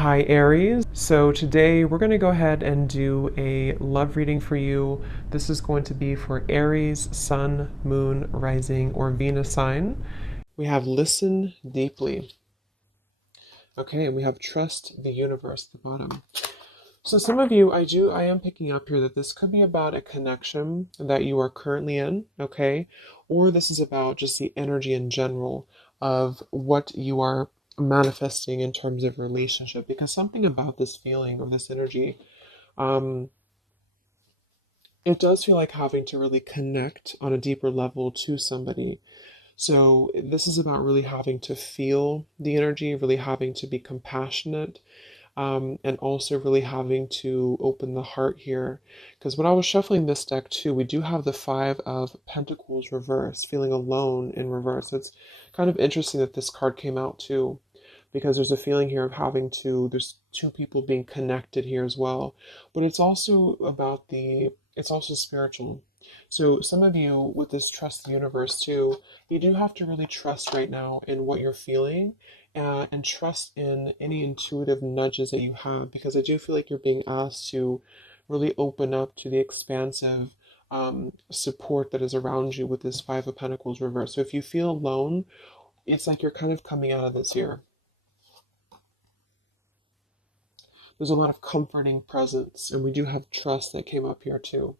Hi Aries. So today we're going to go ahead and do a love reading for you. This is going to be for Aries, Sun, Moon, Rising, or Venus sign. We have listen deeply. Okay, and we have trust the universe at the bottom. So some of you, I am picking up here that this could be about a connection that you are currently in, okay? Or this is about just the energy in general of what you are manifesting in terms of relationship. Because something about this feeling or this energy, um, it does feel like having to really connect on a deeper level to somebody. So this is about really having to feel the energy, really having to be compassionate, and also really having to open the heart here. Because when I was shuffling this deck too, we do have the Five of Pentacles reverse, feeling alone in reverse. So it's kind of interesting that this card came out too, because there's a feeling here of there's two people being connected here as well. But it's also it's also spiritual. So some of you with this trust the universe too, you do have to really trust right now in what you're feeling, and trust in any intuitive nudges that you have, because I do feel like you're being asked to really open up to the expansive support that is around you with this Five of Pentacles reverse. So if you feel alone, it's like you're kind of coming out of this here. There's a lot of comforting presence, and we do have trust that came up here too.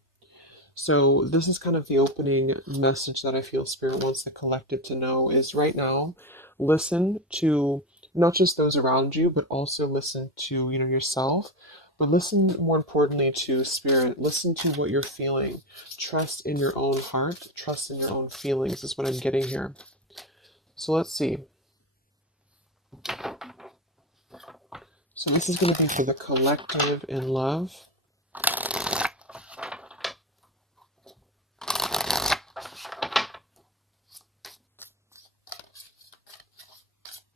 So this is kind of the opening message that I feel Spirit wants the collective to know is right now, listen to not just those around you, but also listen to, yourself, but listen more importantly to Spirit. Listen to what you're feeling. Trust in your own heart. Trust in your own feelings is what I'm getting here. So let's see. So this is going to be for the collective in love.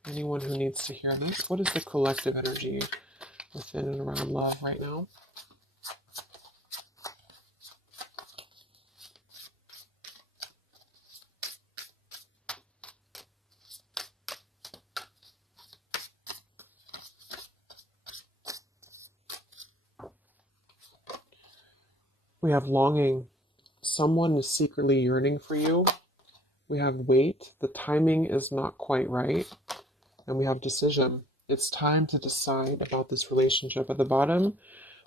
Anyone who needs to hear this, what is the collective energy within and around love right now? We have longing. Someone is secretly yearning for you. We have wait. The timing is not quite right. And we have decision. It's time to decide about this relationship. At the bottom,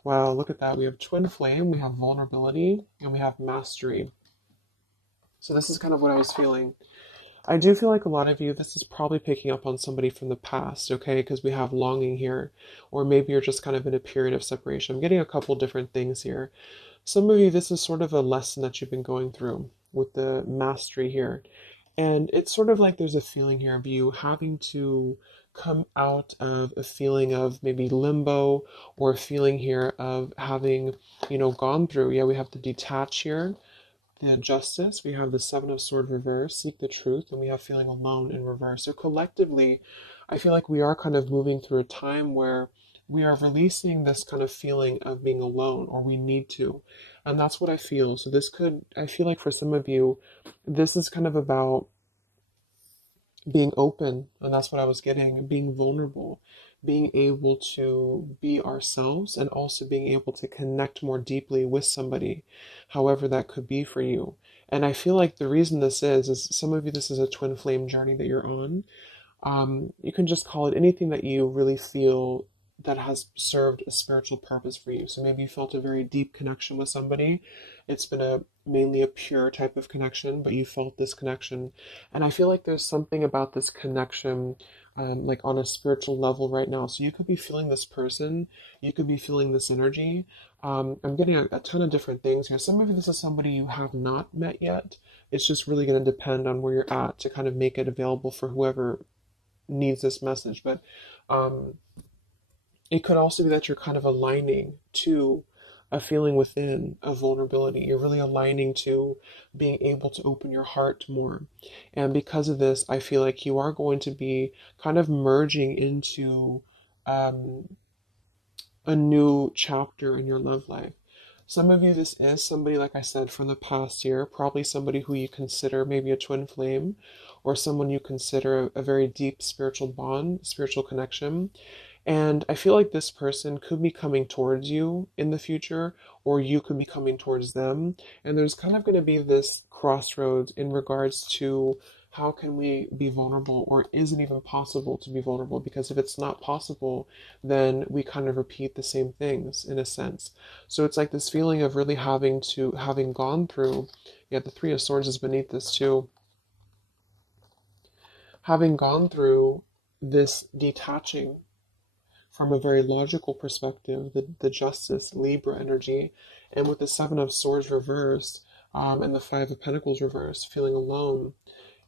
wow, look at that. We have twin flame, we have vulnerability, and we have mastery. So this is kind of what I was feeling. I do feel like a lot of you, this is probably picking up on somebody from the past, okay? Because we have longing here. Or maybe you're just kind of in a period of separation. I'm getting a couple different things here. Some of you, this is sort of a lesson that you've been going through with the mastery here. And it's sort of like there's a feeling here of you having to come out of a feeling of maybe limbo, or a feeling here of having, gone through. Yeah, we have the detach here, the justice, we have the Seven of Sword reverse, seek the truth, and we have feeling alone in reverse. So collectively, I feel like we are kind of moving through a time where we are releasing this kind of feeling of being alone, or we need to. And that's what I feel. So I feel like for some of you, this is kind of about being open, and that's what I was getting, being vulnerable, being able to be ourselves, and also being able to connect more deeply with somebody, however that could be for you. And I feel like the reason this is some of you, this is a twin flame journey that you're on. You can just call it anything that you really feel that has served a spiritual purpose for you. So maybe you felt a very deep connection with somebody. It's been a mainly a pure type of connection, but you felt this connection. And I feel like there's something about this connection, like on a spiritual level right now. So you could be feeling this person, you could be feeling this energy. I'm getting a ton of different things here. Some of you, this is somebody you have not met yet. It's just really going to depend on where you're at to kind of make it available for whoever needs this message. But um, it could also be that you're kind of aligning to a feeling within of vulnerability. You're really aligning to being able to open your heart more. And because of this, I feel like you are going to be kind of merging into um, a new chapter in your love life. Some of you, this is somebody, like I said, from the past year, probably somebody who you consider maybe a twin flame, or someone you consider a very deep spiritual bond, spiritual connection. And I feel like this person could be coming towards you in the future, or you could be coming towards them. And there's kind of going to be this crossroads in regards to how can we be vulnerable, or is it even possible to be vulnerable? Because if it's not possible, then we kind of repeat the same things in a sense. So it's like this feeling of really having gone through, yeah, the Three of Swords is beneath this too, having gone through this detaching from a very logical perspective, the Justice Libra energy, and with the Seven of Swords reversed, and the Five of Pentacles reversed, feeling alone,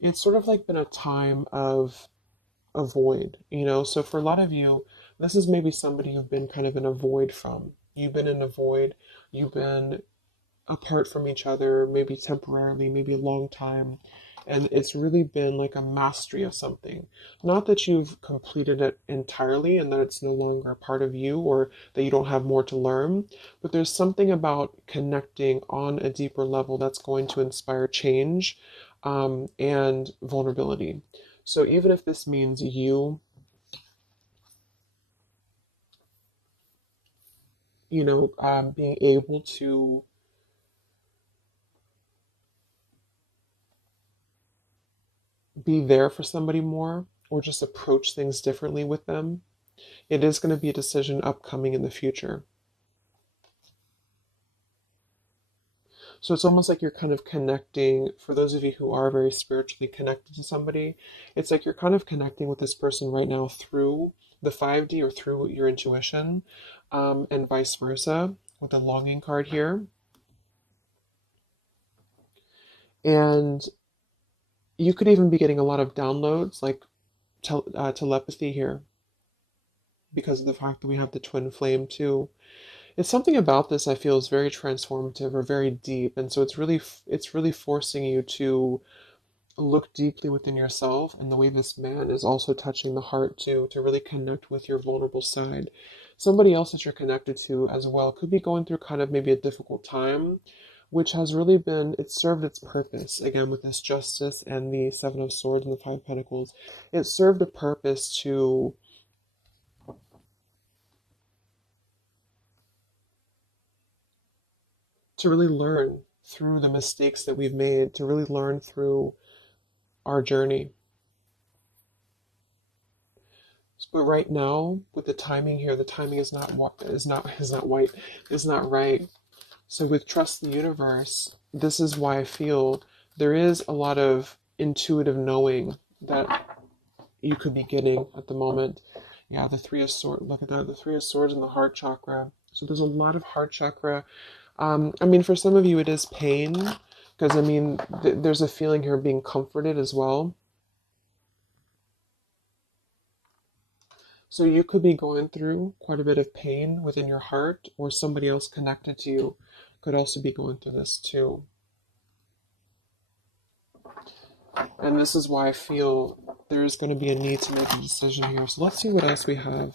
it's sort of like been a time of a void, you know? So for a lot of you, this is maybe somebody you've been kind of in a void from. You've been in a void, you've been apart from each other, maybe temporarily, maybe a long time. And it's really been like a mastery of something. Not that you've completed it entirely and that it's no longer a part of you or that you don't have more to learn, but there's something about connecting on a deeper level that's going to inspire change, and vulnerability. So even if this means being able to be there for somebody more or just approach things differently with them, it is going to be a decision upcoming in the future. So it's almost like you're kind of connecting, for those of you who are very spiritually connected to somebody, it's like you're kind of connecting with this person right now through the 5D or through your intuition, and vice versa with the longing card here. And you could even be getting a lot of downloads, like telepathy here, because of the fact that we have the twin flame too. It's something about this I feel is very transformative or very deep, and so it's really forcing you to look deeply within yourself, and the way this man is also touching the heart too, to really connect with your vulnerable side. Somebody else that you're connected to as well could be going through kind of maybe a difficult time, which has really been, it served its purpose again with this Justice and the Seven of Swords and the Five of Pentacles. It served a purpose to really learn through the mistakes that we've made, to really learn through our journey. But right now, with the timing here, the timing is not right. So with trust the universe, this is why I feel there is a lot of intuitive knowing that you could be getting at the moment. Yeah, the Three of Swords. Look at that, the Three of Swords and the heart chakra. So there's a lot of heart chakra. I mean, for some of you, it is pain because I mean, there's a feeling here of being comforted as well. So you could be going through quite a bit of pain within your heart, or somebody else connected to you could also be going through this too. And this is why I feel there's going to be a need to make a decision here. So let's see what else we have.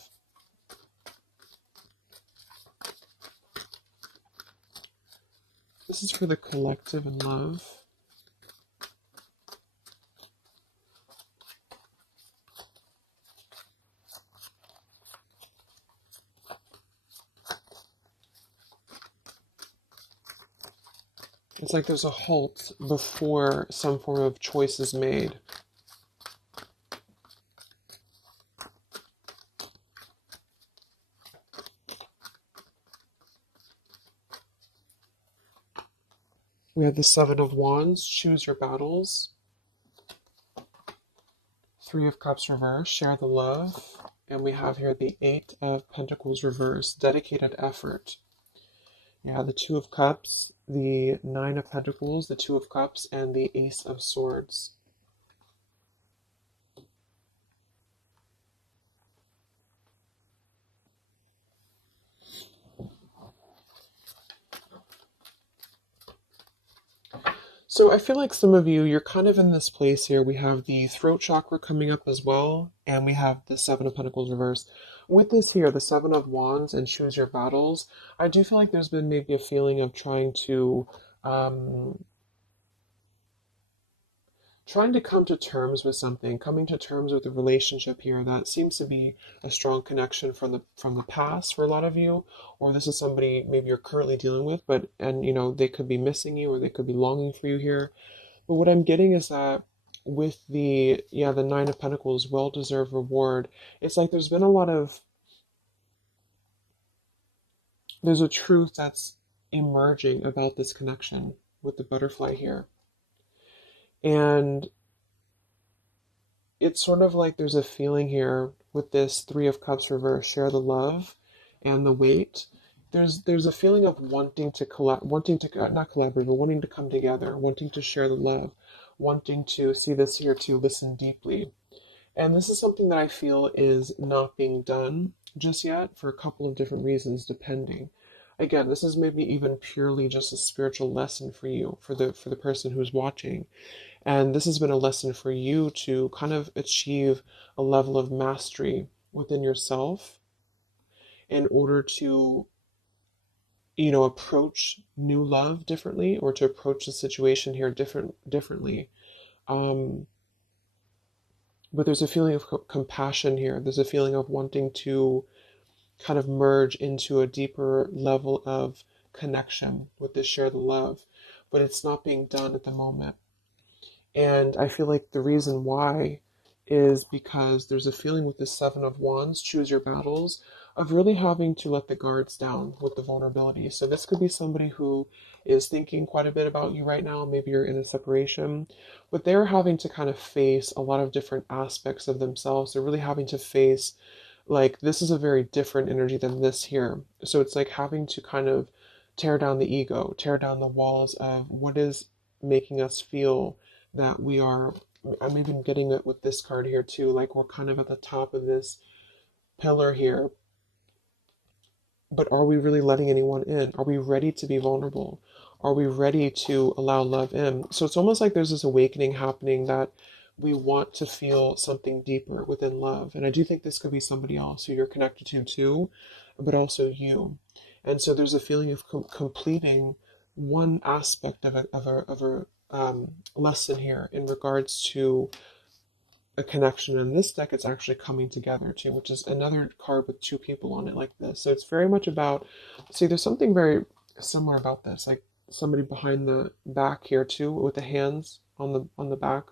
This is for the collective and love. It's like there's a halt before some form of choice is made. We have the Seven of Wands, choose your battles. Three of Cups reverse, share the love. And we have here the Eight of Pentacles reverse, dedicated effort. Yeah, the Two of Cups, the Nine of Pentacles, the Two of Cups, and the Ace of Swords. So I feel like some of you, you're kind of in this place here. We have the throat chakra coming up as well, and we have the Seven of Pentacles reverse. With this here, the Seven of Wands and choose your battles, I do feel like there's been maybe a feeling of trying to trying to come to terms with something, coming to terms with a relationship here that seems to be a strong connection from the past for a lot of you, or this is somebody maybe you're currently dealing with, but and they could be missing you or they could be longing for you here. But what I'm getting is that with the Nine of Pentacles, well-deserved reward, it's like there's a truth that's emerging about this connection with the butterfly here. And it's sort of like there's a feeling here with this Three of Cups reverse, share the love and the weight. There's a feeling of wanting to wanting to not collaborate, but wanting to come together, wanting to share the love, wanting to see this here to listen deeply. And this is something that I feel is not being done just yet for a couple of different reasons, depending. Again, this is maybe even purely just a spiritual lesson for you, for the person who's watching. And this has been a lesson for you to kind of achieve a level of mastery within yourself in order to, approach new love differently, or to approach the situation here differently. Um, but there's a feeling of compassion here. There's a feeling of wanting to kind of merge into a deeper level of connection with this share the love, but it's not being done at the moment. And I feel like the reason why is because there's a feeling with the Seven of Wands, choose your battles, of really having to let the guards down with the vulnerability. So this could be somebody who is thinking quite a bit about you right now. Maybe you're in a separation, but they're having to kind of face a lot of different aspects of themselves. They're really having to face, like, this is a very different energy than this here. So it's like having to kind of tear down the ego, tear down the walls of what is making us feel that we are. I'm even getting it with this card here too, like we're kind of at the top of this pillar here, but are we really letting anyone in? Are we ready to be vulnerable? Are we ready to allow love in? So it's almost like there's this awakening happening that we want to feel something deeper within love. And I do think this could be somebody else who you're connected to too, but also you. And so there's a feeling of completing one aspect of a lesson here in regards to a connection. In this deck, it's actually coming together too, which is another card with two people on it like this. So it's very much about, see, there's something very similar about this, like somebody behind the back here too, with the hands on the back.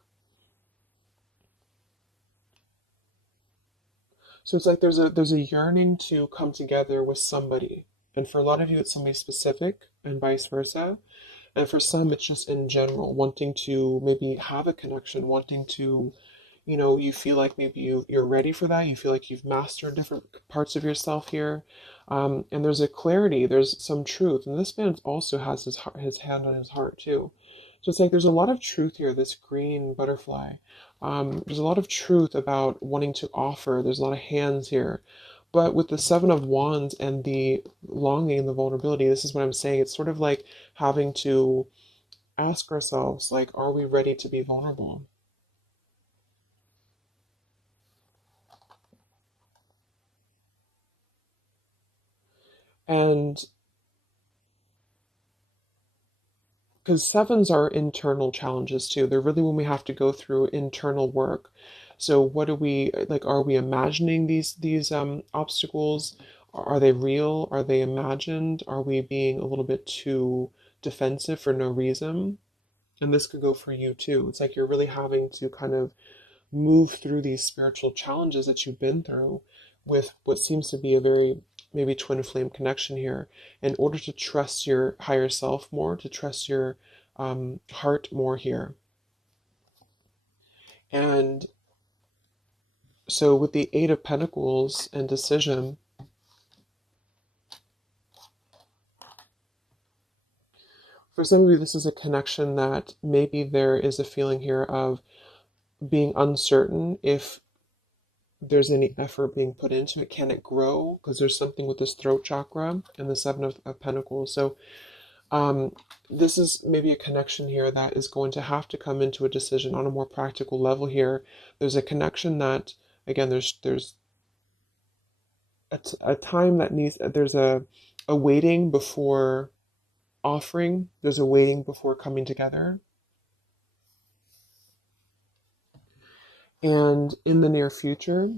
So it's like there's a yearning to come together with somebody. And for a lot of you, it's somebody specific, and vice versa. And for some, it's just in general, wanting to maybe have a connection, wanting to, you feel like maybe you're ready for that. You feel like you've mastered different parts of yourself here. And there's a clarity, there's some truth. And this man also has his hand on his heart too. So it's like there's a lot of truth here, this green butterfly. There's a lot of truth about wanting to offer. There's a lot of hands here. But with the Seven of Wands and the longing and the vulnerability, this is what I'm saying. It's sort of like having to ask ourselves, like, are we ready to be vulnerable? And because sevens are internal challenges too. They're really when we have to go through internal work. So what do we like? Are we imagining these obstacles? Are they real? Are they imagined? Are we being a little bit too defensive for no reason? And this could go for you too. It's like you're really having to kind of move through these spiritual challenges that you've been through with what seems to be a very maybe twin flame connection here in order to trust your higher self more, to trust your heart more here. And so with the Eight of Pentacles and decision, for some of you, this is a connection that maybe there is a feeling here of being uncertain if there's any effort being put into it. Can it grow? Because there's something with this throat chakra and the Seven of Pentacles. So this is maybe a connection here that is going to have to come into a decision on a more practical level here. There's a connection that, again, there's a time that needs, there's a waiting before offering, there's a waiting before coming together. And in the near future,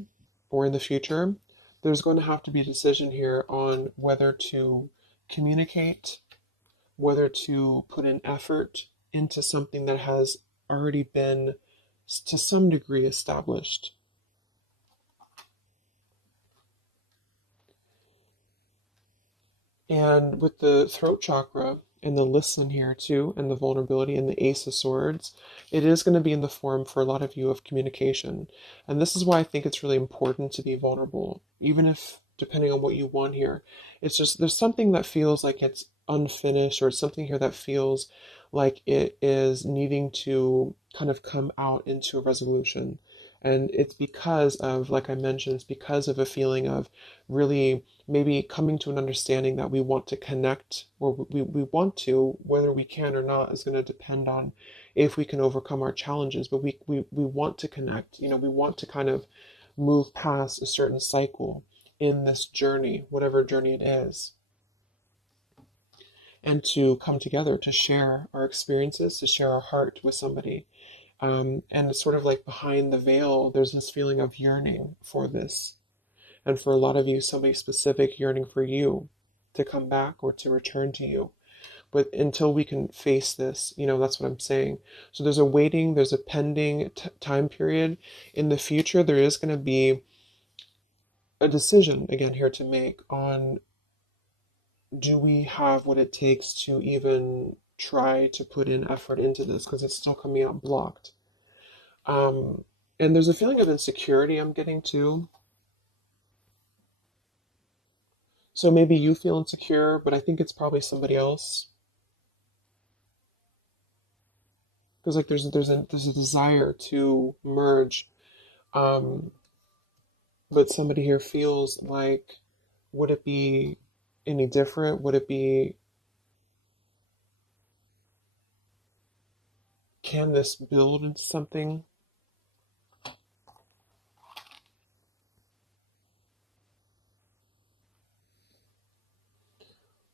or in the future, there's going to have to be a decision here on whether to communicate, whether to put an effort into something that has already been to some degree established. And with the throat chakra and the listen here too, and the vulnerability and the Ace of Swords, it is going to be in the form for a lot of you of communication. And this is why I think it's really important to be vulnerable, even if, depending on what you want here, it's just there's something that feels like it's unfinished, or it's something here that feels like it is needing to kind of come out into a resolution. And it's because of, like I mentioned, it's because of a feeling of really maybe coming to an understanding that we want to connect, or we want to, whether we can or not is going to depend on if we can overcome our challenges. But we want to connect, we want to kind of move past a certain cycle in this journey, whatever journey it is, and to come together to share our experiences, to share our heart with somebody. And it's sort of like behind the veil, there's this feeling of yearning for this. And for a lot of you, somebody specific yearning for you to come back or to return to you. But until we can face this, that's what I'm saying. So there's a waiting, there's a pending time period. In the future, there is going to be a decision again here to make on, do we have what it takes to even try to put in effort into this, because it's still coming out blocked. And there's a feeling of insecurity I'm getting too. So maybe you feel insecure, but I think it's probably somebody else. Because like there's a desire to merge, um, but somebody here feels like, would it be any different? Would it be, can this build into something?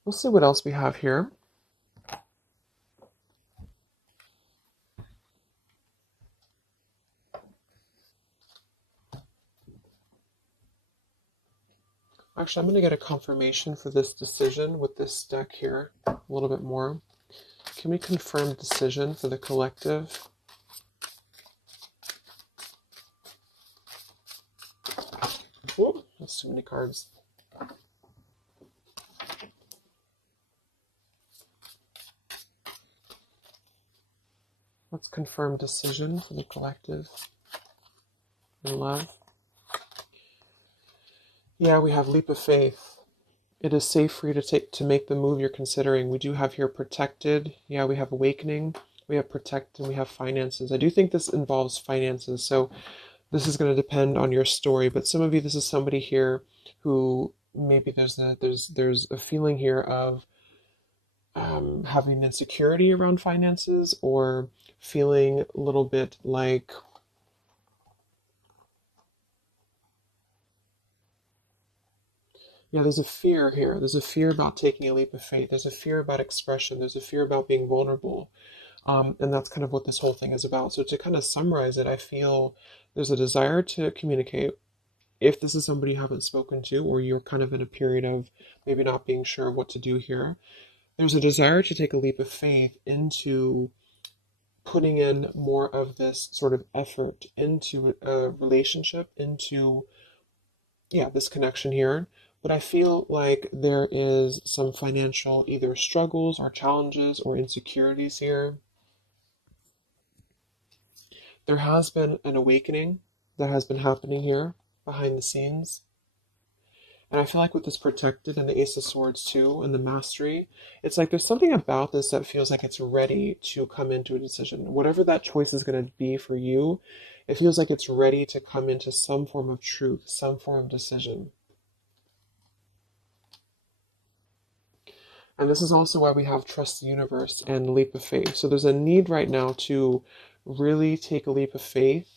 We'll see what else we have here. Actually, I'm going to get a confirmation for this decision with this deck here a little bit more. Can we confirm decision for the collective? Whoa, that's too many cards. Let's confirm decision for the collective in love. Yeah, we have leap of faith. It is safe for you to make the move you're considering. We do have here protected. Yeah, we have awakening. We have protect, and we have finances. I do think this involves finances. So this is going to depend on your story. But some of you, this is somebody here who maybe there's a feeling here of having insecurity around finances, or feeling a little bit like, yeah, there's a fear here. There's a fear about taking a leap of faith. There's a fear about expression. There's a fear about being vulnerable. And that's kind of what this whole thing is about. So to kind of summarize it, I feel there's a desire to communicate. If this is somebody you haven't spoken to, or you're kind of in a period of maybe not being sure of what to do here, there's a desire to take a leap of faith into putting in more of this sort of effort into a relationship, into, yeah, this connection here. But I feel like there is some financial either struggles or challenges or insecurities here. There has been an awakening that has been happening here behind the scenes. And I feel like with this protected and the Ace of Swords too, and the mastery, it's like there's something about this that feels like it's ready to come into a decision. Whatever that choice is going to be for you, it feels like it's ready to come into some form of truth, some form of decision. And this is also why we have trust the universe and leap of faith. So there's a need right now to really take a leap of faith.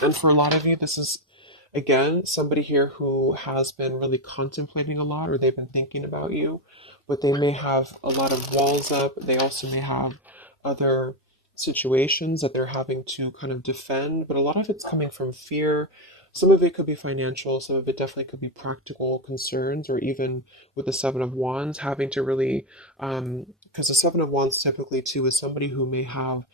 And for a lot of you, this is Again, somebody here who has been really contemplating a lot, or they've been thinking about you, but they may have a lot of walls up. They also may have other situations that they're having to kind of defend, but a lot of it's coming from fear. Some of it could be financial, some of it definitely could be practical concerns, or even with the Seven of Wands, having to really, because the Seven of Wands typically too is somebody who may have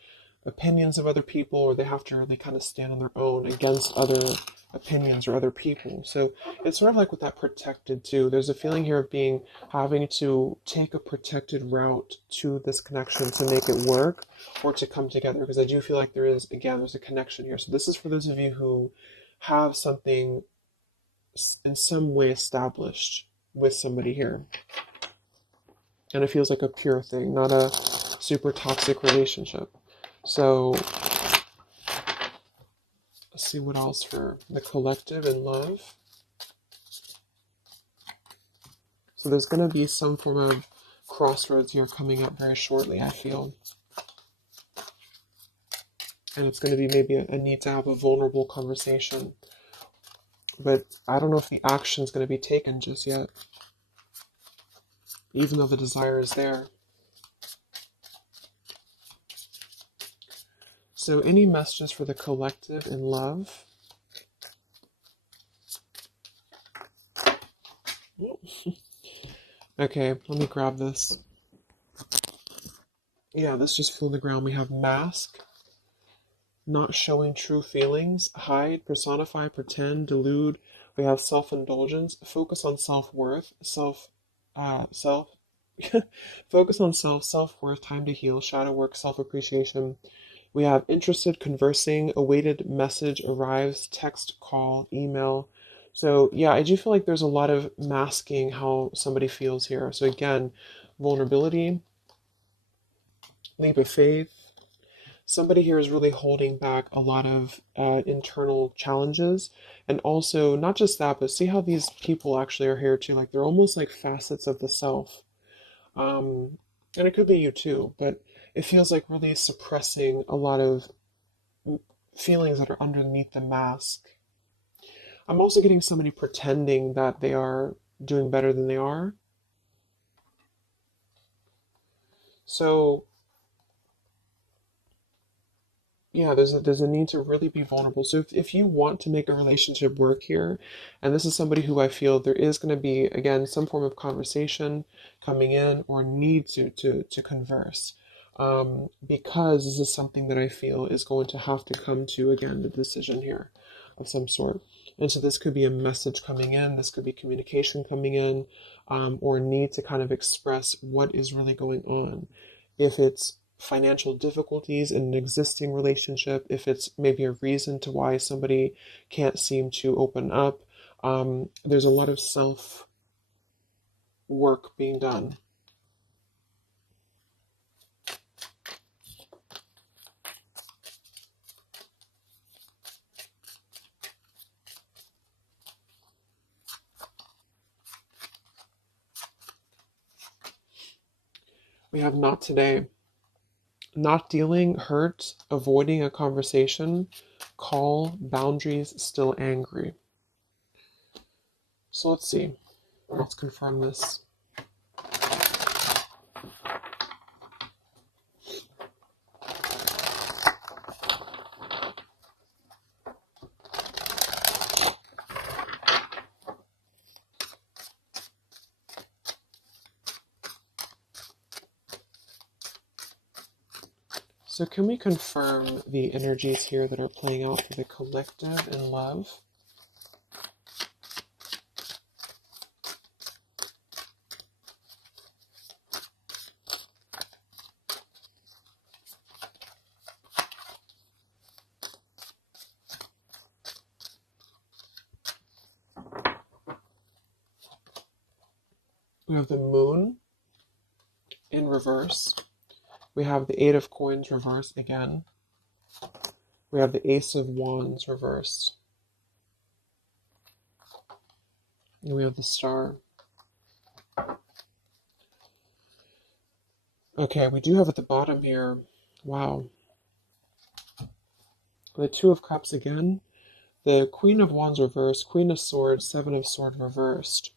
opinions of other people, or they have to really kind of stand on their own against other opinions or other people. So it's sort of like with that protected too. There's a feeling here of being having to take a protected route to this connection to make it work or to come together. Because I do feel like there is, again, there's a connection here. So this is for those of you who have something in some way established with somebody here. And it feels like a pure thing, not a super toxic relationship. So let's see what else for the collective and love. So there's going to be some form of crossroads here coming up very shortly, I feel. And it's going to be maybe a need to have a vulnerable conversation. But I don't know if the action is going to be taken just yet, even though the desire is there. So any messages for the collective in love? Okay, let me grab this. Yeah, this just flew on the ground. We have mask, not showing true feelings, hide, personify, pretend, delude. We have self-indulgence, focus on self-worth, focus on self-worth, time to heal, shadow work, self-appreciation. We have interested, conversing, awaited message arrives, text, call, email. So yeah, I do feel like there's a lot of masking how somebody feels here. So again, vulnerability, leap of faith. Somebody here is really holding back a lot of internal challenges. And also, not just that, but see how these people actually are here too. Like they're almost like facets of the self. And it could be you too, but it feels like really suppressing a lot of feelings that are underneath the mask. I'm also getting somebody pretending that they are doing better than they are. So yeah, there's a need to really be vulnerable. So if you want to make a relationship work here, and this is somebody who I feel there is going to be, again, some form of conversation coming in or need to converse. Because this is something that I feel is going to have to come to, again, the decision here of some sort. And so this could be a message coming in, this could be communication coming in, or need to kind of express what is really going on. If it's financial difficulties in an existing relationship, if it's maybe a reason to why somebody can't seem to open up, there's a lot of self work being done. We have not today. Not dealing, hurt, avoiding a conversation, call, boundaries, still angry. So let's see. Let's confirm this. So can we confirm the energies here that are playing out for the collective in love? We have the moon in reverse. We have the Eight of Coins reversed again. We have the Ace of Wands reversed. And we have the Star. Okay, we do have at the bottom here, wow, the Two of Cups again, the Queen of Wands reversed, Queen of Swords, Seven of Swords reversed.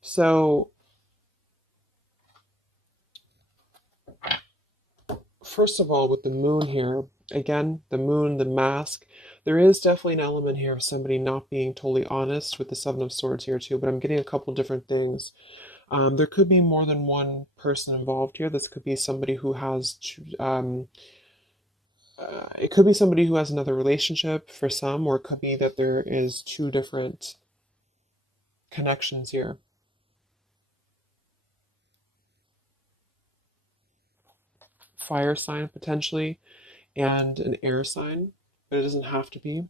So, first of all, with the moon here, again, the moon, the mask, there is definitely an element here of somebody not being totally honest with the Seven of Swords here too, but I'm getting a couple different things. There could be more than one person involved here. This could be somebody who has, it could be somebody who has another relationship for some, or it could be that there is two different connections here. Fire sign potentially, and an air sign, but it doesn't have to be.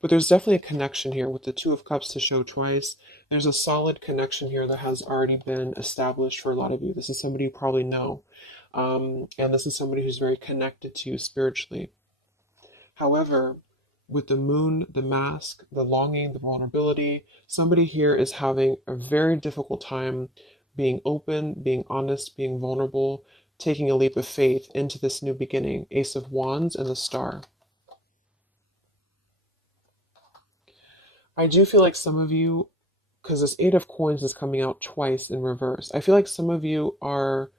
But there's definitely a connection here with the Two of Cups to show twice. There's a solid connection here that has already been established for a lot of you. This is somebody you probably know. And this is somebody who's very connected to you spiritually. However, with the moon, the mask, the longing, the vulnerability, somebody here is having a very difficult time being open, being honest, being vulnerable, taking a leap of faith into this new beginning. Ace of Wands and the Star. I do feel like some of you, because this Eight of Coins is coming out twice in reverse, I feel like some of you are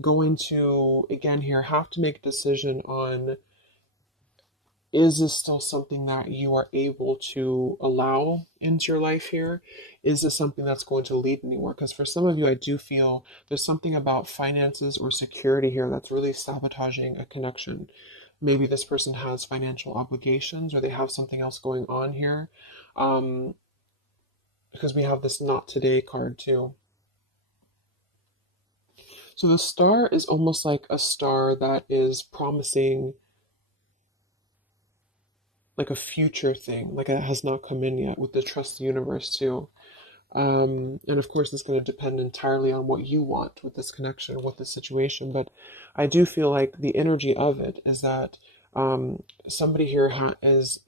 going to, again here, have to make a decision on, is this still something that you are able to allow into your life here? Is this something that's going to lead anywhere? Because for some of you, I do feel there's something about finances or security here that's really sabotaging a connection. Maybe this person has financial obligations or they have something else going on here. Because we have this not today card too. So the star is almost like a star that is promising like a future thing, like it has not come in yet with the trust the universe too. And of course, it's going to depend entirely on what you want with this connection, with this situation. But I do feel like the energy of it is that somebody here is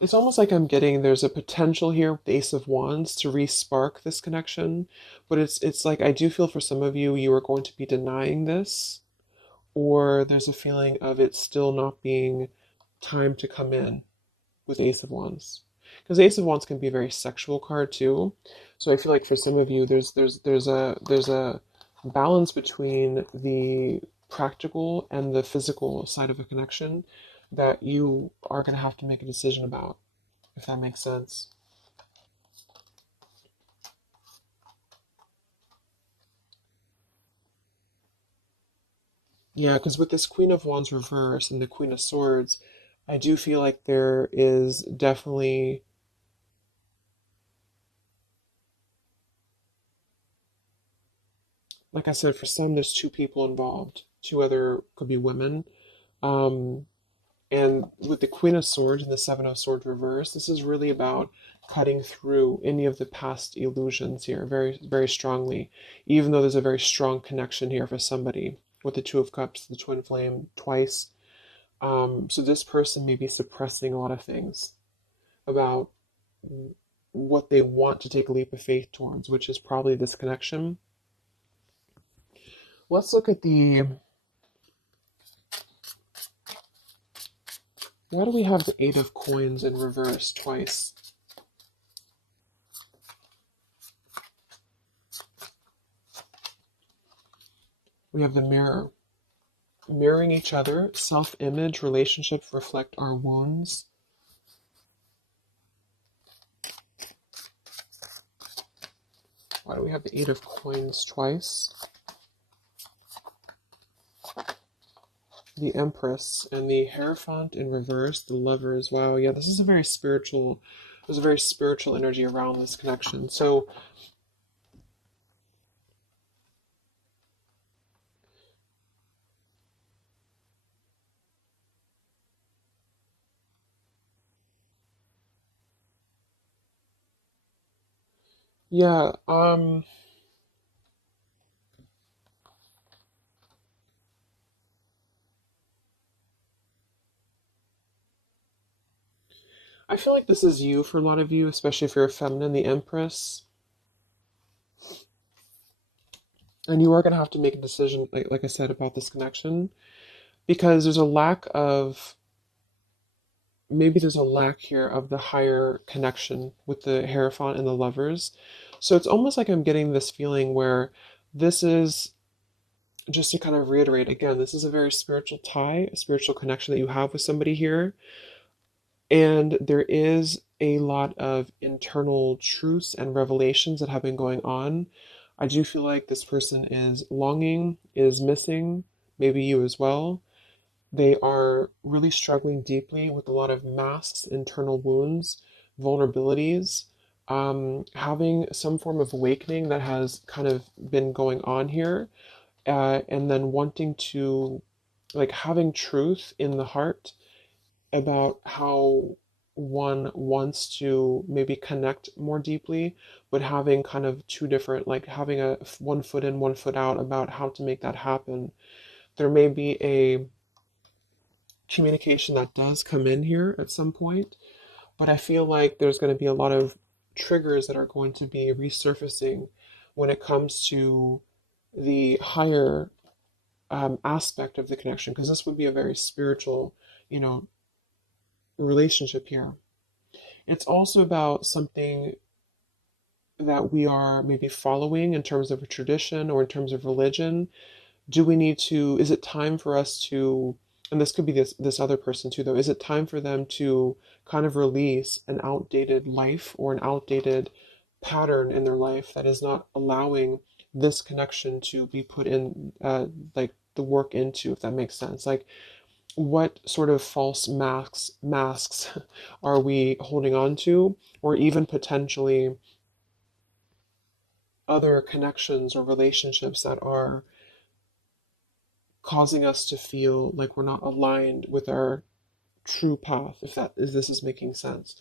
it's almost like I'm getting there's a potential here with the Ace of Wands to re-spark this connection, but it's like I do feel for some of you you are going to be denying this, or there's a feeling of it still not being time to come in with Ace of Wands. Because Ace of Wands can be a very sexual card too. So I feel like for some of you there's a balance between the practical and the physical side of a connection that you are going to have to make a decision about, if that makes sense. Yeah, because with this Queen of Wands reverse and the Queen of Swords, I do feel like there is definitely, like I said, for some, there's two people involved. Two other could be women. Um, and with the Queen of Swords and the Seven of Swords reverse, this is really about cutting through any of the past illusions here very, very strongly, even though there's a very strong connection here for somebody with the Two of Cups, the Twin Flame twice. So this person may be suppressing a lot of things about what they want to take a leap of faith towards, which is probably this connection. Let's look at the, why do we have the Eight of Coins in reverse twice? We have the Mirror. Mirroring each other, self-image, relationships reflect our wounds. Why do we have the Eight of Coins twice? The Empress and the Hierophant in reverse, the Lovers. Wow, yeah, this is a very spiritual, there's a very spiritual energy around this connection. So, yeah, I feel like this is you for a lot of you, especially if you're a feminine, the Empress. And you are going to have to make a decision, like I said, about this connection, because there's a lack of, maybe there's a lack here of the higher connection with the Hierophant and the lovers. So it's almost like I'm getting this feeling where this is, just to kind of reiterate again, this is a very spiritual tie, a spiritual connection that you have with somebody here. And there is a lot of internal truths and revelations that have been going on. I do feel like this person is longing, is missing, maybe you as well. They are really struggling deeply with a lot of masks, internal wounds, vulnerabilities, having some form of awakening that has kind of been going on here, and then wanting to, like, having truth in the heart about how one wants to maybe connect more deeply, but having kind of two different, like having a one foot in, one foot out about how to make that happen. There may be a communication that does come in here at some point, but I feel like there's going to be a lot of triggers that are going to be resurfacing when it comes to the higher aspect of the connection, because this would be a very spiritual, you know, relationship here. It's also about something that we are maybe following in terms of a tradition or in terms of religion. Do we need to, is it time for us to, and this could be this other person too though, is it time for them to kind of release an outdated life or an outdated pattern in their life that is not allowing this connection to be put in, like the work into, if that makes sense? Like, what sort of false masks are we holding on to, or even potentially other connections or relationships that are causing us to feel like we're not aligned with our true path, if this is making sense.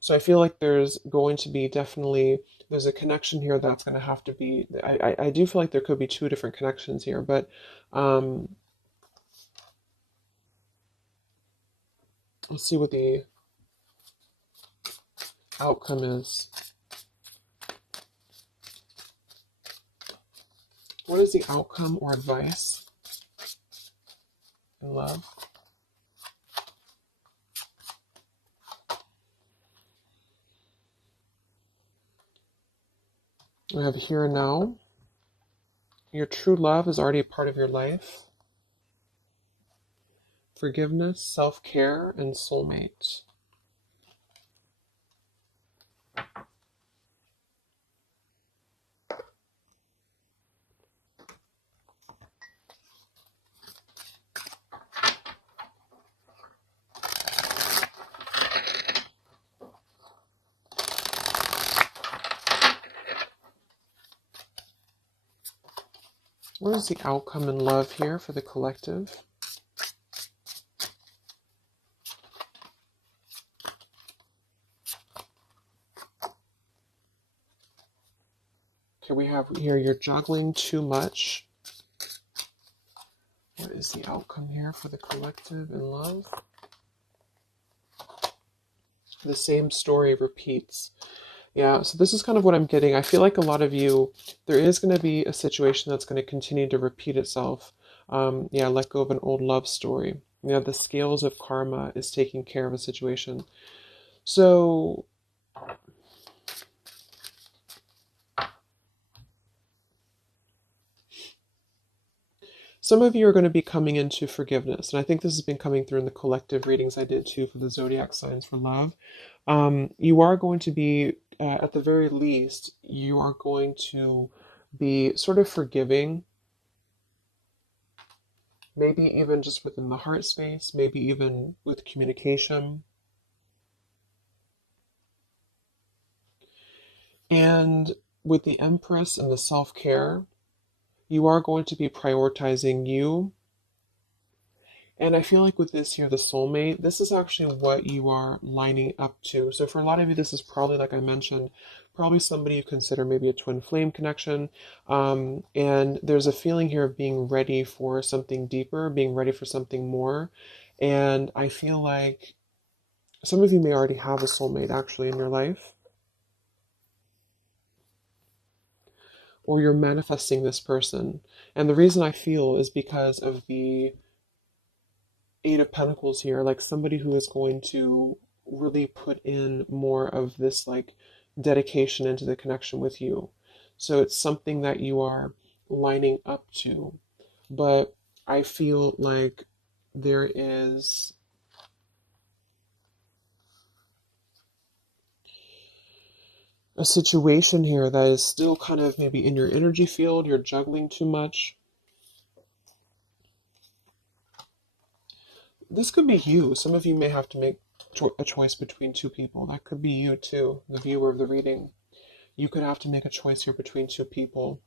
So I feel like there's going to be definitely, there's a connection here that's going to have to be, I do feel like there could be two different connections here, but um let's see what the outcome is. What is the outcome or advice in love? We have here and now. Your true love is already a part of your life. Forgiveness, self-care, and soulmate. What is the outcome in love here for the collective? Okay, we have here, you're juggling too much. What is the outcome here for the collective in love? The same story repeats. Yeah, so this is kind of what I'm getting. I feel like a lot of you, there is going to be a situation that's going to continue to repeat itself. Yeah, let go of an old love story. Yeah, the scales of karma is taking care of a situation. So some of you are going to be coming into forgiveness, and I think this has been coming through in the collective readings I did too for the zodiac signs for love. You are going to be, at the very least, you are going to be sort of forgiving, maybe even just within the heart space, maybe even with communication. And with the Empress and the self care, you are going to be prioritizing you. And I feel like with this here, the soulmate, this is actually what you are lining up to. So for a lot of you, this is probably, like I mentioned, probably somebody you consider maybe a twin flame connection. And there's a feeling here of being ready for something deeper, being ready for something more. And I feel like some of you may already have a soulmate actually in your life. or you're manifesting this person. And the reason I feel is because of the Eight of Pentacles here, like somebody who is going to really put in more of this like dedication into the connection with you. So it's something that you are lining up to. But I feel like there is a situation here that is still kind of maybe in your energy field, you're juggling too much. This could be you. Some of you may have to make a choice between two people. That could be you too, the viewer of the reading. You could have to make a choice here between two people,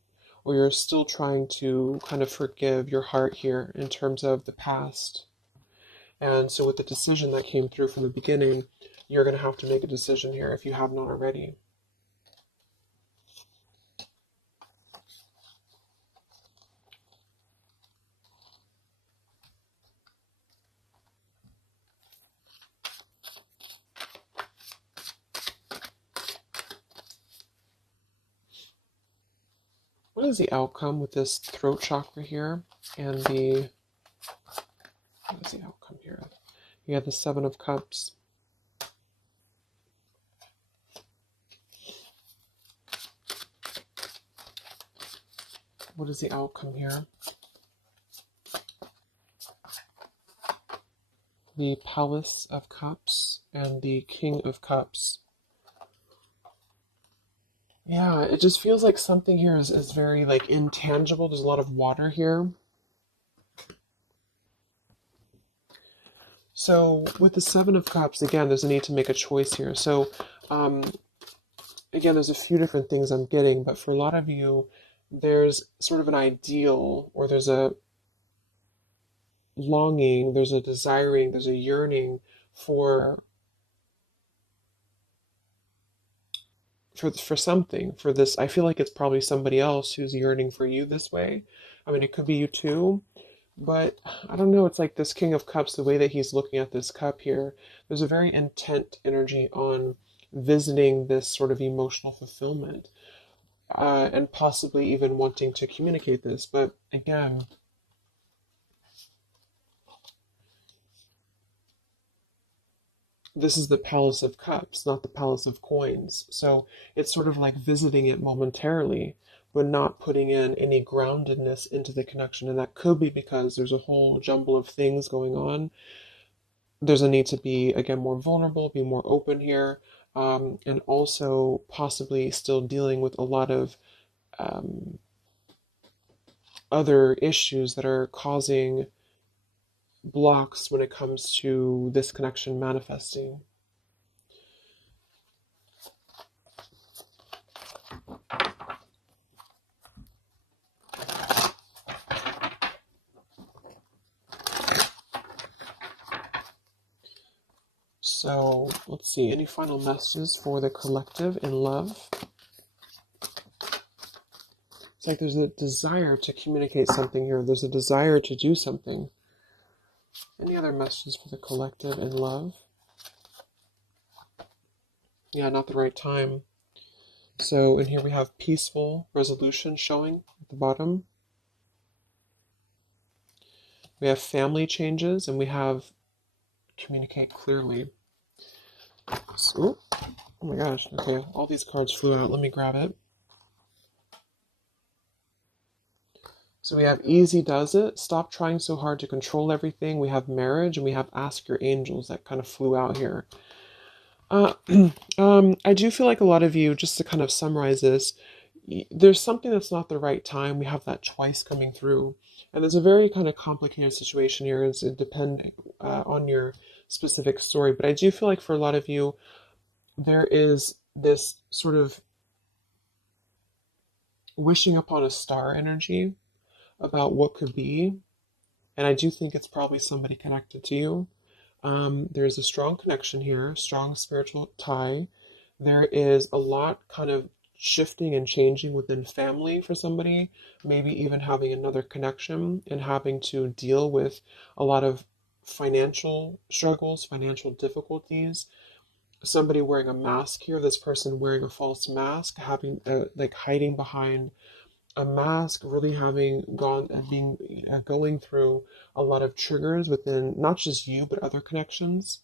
or you're still trying to kind of forgive your heart here in terms of the past. And so with the decision that came through from the beginning, you're going to have to make a decision here if you have not already. What is the outcome with this throat chakra here and the, what is the outcome here? You have the Seven of Cups. What is the outcome here? The Palace of Cups and the King of Cups. Yeah, it just feels like something here is very like intangible. There's a lot of water here. So with the Seven of Cups, again, there's a need to make a choice here. So again, there's a few different things I'm getting, but for a lot of you, there's sort of an ideal, or there's a longing, there's a desiring, there's a yearning for something, for this. I feel like it's probably somebody else who's yearning for you this way. I mean, it could be you too, but I don't know. It's like this King of Cups, the way that he's looking at this cup here, there's a very intent energy on visiting this sort of emotional fulfillment, and possibly even wanting to communicate this. But again, this is the Palace of Cups, not the Palace of Coins. So it's sort of like visiting it momentarily, but not putting in any groundedness into the connection. And that could be because there's a whole jumble of things going on. There's a need to be, again, more vulnerable, be more open here, and also possibly still dealing with a lot of other issues that are causing blocks when it comes to this connection manifesting. So let's see, any final messages for the collective in love? It's like there's a desire to communicate something here. There's a desire to do something. Any other messages for the collective in love? Yeah, not the right time. So in here we have peaceful resolution showing at the bottom. We have family changes, and we have communicate clearly. So, oh my gosh, okay, all these cards flew out. Let me grab it. So we have easy does it. Stop trying so hard to control everything. We have marriage, and we have ask your angels that kind of flew out here. I do feel like a lot of you, just to kind of summarize this, there's something that's not the right time. We have that twice coming through. And there's a very kind of complicated situation here. It's depending on your specific story. But I do feel like for a lot of you, there is this sort of wishing upon a star energy about what could be. And I do think it's probably somebody connected to you. There's a strong connection here, strong spiritual tie. There is a lot kind of shifting and changing within family for somebody, maybe even having another connection and having to deal with a lot of financial struggles, financial difficulties. Somebody wearing a mask here, this person wearing a false mask, having like hiding behind a mask, really having gone and being going through a lot of triggers within not just you but other connections.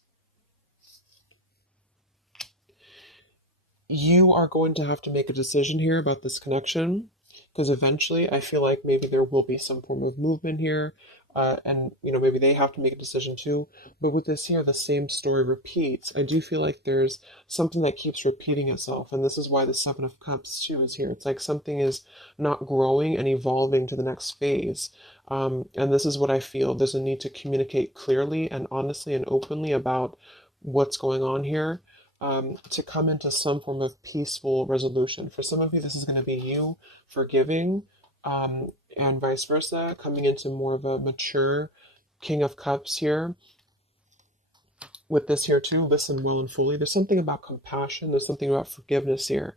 You are going to have to make a decision here about this connection, because eventually I feel like maybe there will be some form of movement here, and maybe they have to make a decision too. But with this here, the same story repeats. I do feel like there's something that keeps repeating itself, and this is why the Seven of Cups too is here. It's like something is not growing and evolving to the next phase. And this is what I feel. There's a need to communicate clearly and honestly and openly about what's going on here, to come into some form of peaceful resolution. For some of you, this is going to be you forgiving, and vice versa, coming into more of a mature King of Cups here. With this here too, listen well and fully. There's something about compassion, there's something about forgiveness here.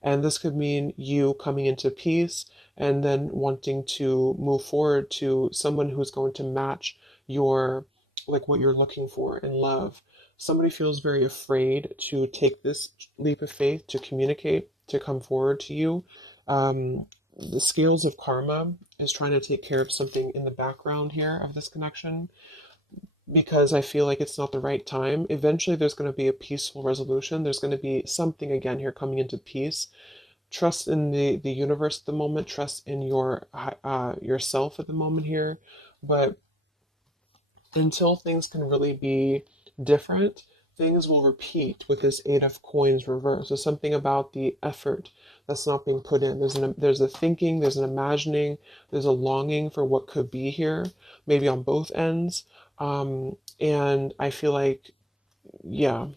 And this could mean you coming into peace and then wanting to move forward to someone who's going to match your, like what you're looking for in love. Somebody feels very afraid to take this leap of faith, to communicate, to come forward to you. The scales of karma is trying to take care of something in the background here of this connection, because I feel like it's not the right time. Eventually, there's going to be a peaceful resolution. There's going to be something again here coming into peace. Trust in the universe at the moment. Trust in yourself at the moment here. But until things can really be different, things will repeat with this Eight of Coins reverse. There's something about the effort that's not being put in. There's a thinking, there's an imagining, there's a longing for what could be here, maybe on both ends. And I feel like, yeah,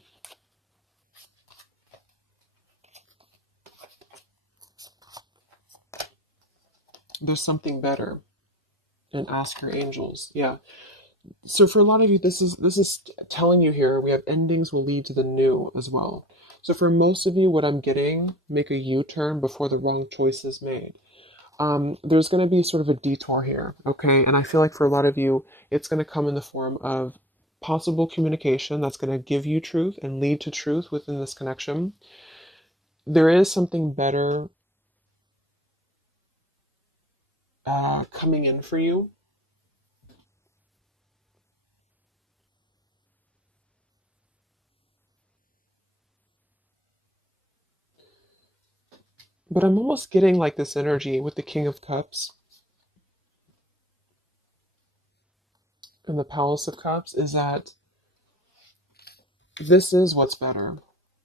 there's something better. And ask your angels. Yeah. So for a lot of you, this is telling you here, we have endings will lead to the new as well. So for most of you, what I'm getting, make a U-turn before the wrong choice is made. There's going to be sort of a detour here, okay? And I feel like for a lot of you, it's going to come in the form of possible communication that's going to give you truth and lead to truth within this connection. There is something better coming in for you. But I'm almost getting like this energy with the King of Cups and the Palace of Cups is that this is what's better.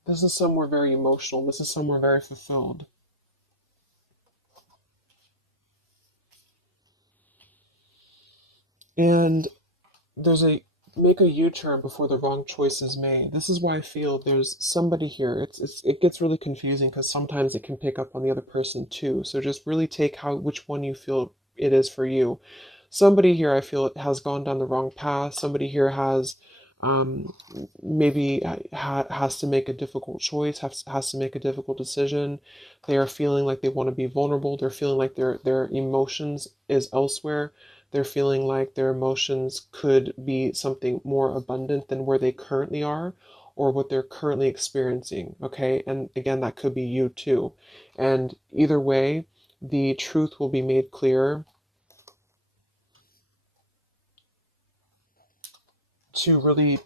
This is somewhere very emotional. This is somewhere very fulfilled. And there's a make a U-turn before the wrong choice is made. This is why I feel there's somebody here. It gets really confusing because sometimes it can pick up on the other person too. So just really take how which one you feel it is for you. Somebody here I feel has gone down the wrong path. Somebody here has um, maybe has to make a difficult choice, has to make a difficult decision. They are feeling like they want to be vulnerable. They're feeling like their emotions is elsewhere. They're feeling like their emotions could be something more abundant than where they currently are or what they're currently experiencing. Okay. And again, that could be you too. And either way, the truth will be made clear to really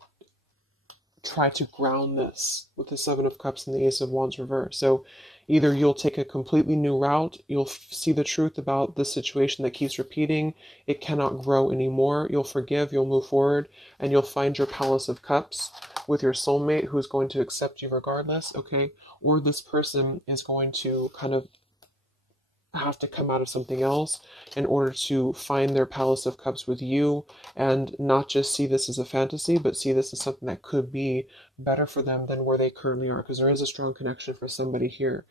try to ground this with the Seven of Cups and the Ace of Wands reverse. So either you'll take a completely new route, you'll see the truth about the situation that keeps repeating, it cannot grow anymore, you'll forgive, you'll move forward, and you'll find your Palace of Cups with your soulmate who's going to accept you regardless, okay? Or this person is going to kind of have to come out of something else in order to find their Palace of Cups with you and not just see this as a fantasy, but see this as something that could be better for them than where they currently are, because there is a strong connection for somebody here.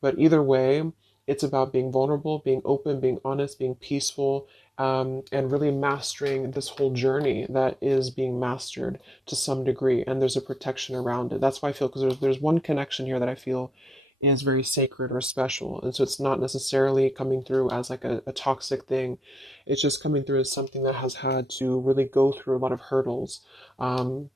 But either way, it's about being vulnerable, being open, being honest, being peaceful, and really mastering this whole journey that is being mastered to some degree. And there's a protection around it. That's why I feel, because there's one connection here that I feel is very sacred or special. And so it's not necessarily coming through as like a toxic thing. It's just coming through as something that has had to really go through a lot of hurdles. Um,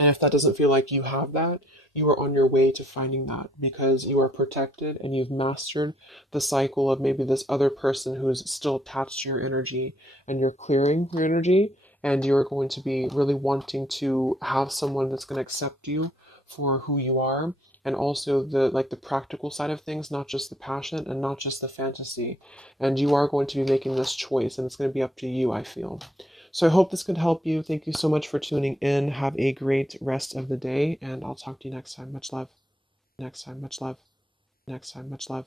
And if that doesn't feel like you have that, you are on your way to finding that, because you are protected and you've mastered the cycle of maybe this other person who's still attached to your energy, and you're clearing your energy, and you're going to be really wanting to have someone that's going to accept you for who you are, and also the practical side of things, not just the passion and not just the fantasy. And you are going to be making this choice, and it's going to be up to you, I feel. So I hope this could help you. Thank you so much for tuning in. Have a great rest of the day, and I'll talk to you next time. Much love. Next time. Much love. Next time. Much love.